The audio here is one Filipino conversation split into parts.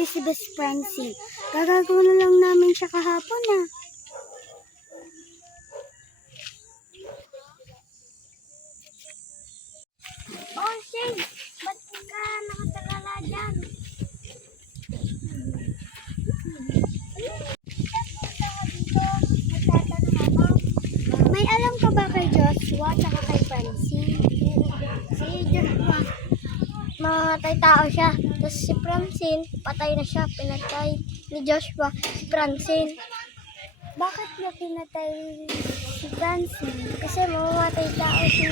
namatay si Best Francine. Gagagawa na lang namin siya kahapon ah. Oh, Shane! Ba't ka nakatagala dyan? May alam ka ba kay Joshua at kay Francine? Si Joshua, mamatay tao siya. Tapos si Francine, patay na siya. Pinatay ni Joshua si Francine. Bakit niya pinatay si Francine? Kasi mamamatay tao si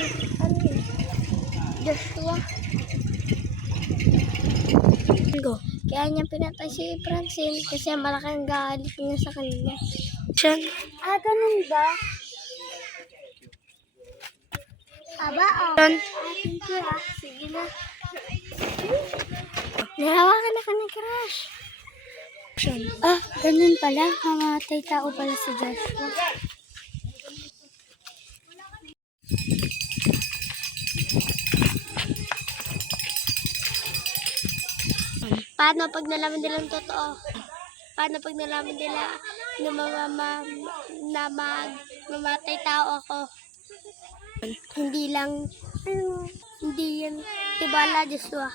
Joshua. Kaya niya pinatay si Francine kasi malaking galit niya sa kanila. Ganun ba? Aba, thank you ah. Sige na. Nahawakan ako ng crush. Ganun pala. Mamatay tao pala si Joshua. Paano pag nalaman nilang totoo? Paano pag nalaman nila na mamatay tao ako? Hindi lang, hindi yan tibala, Joshua.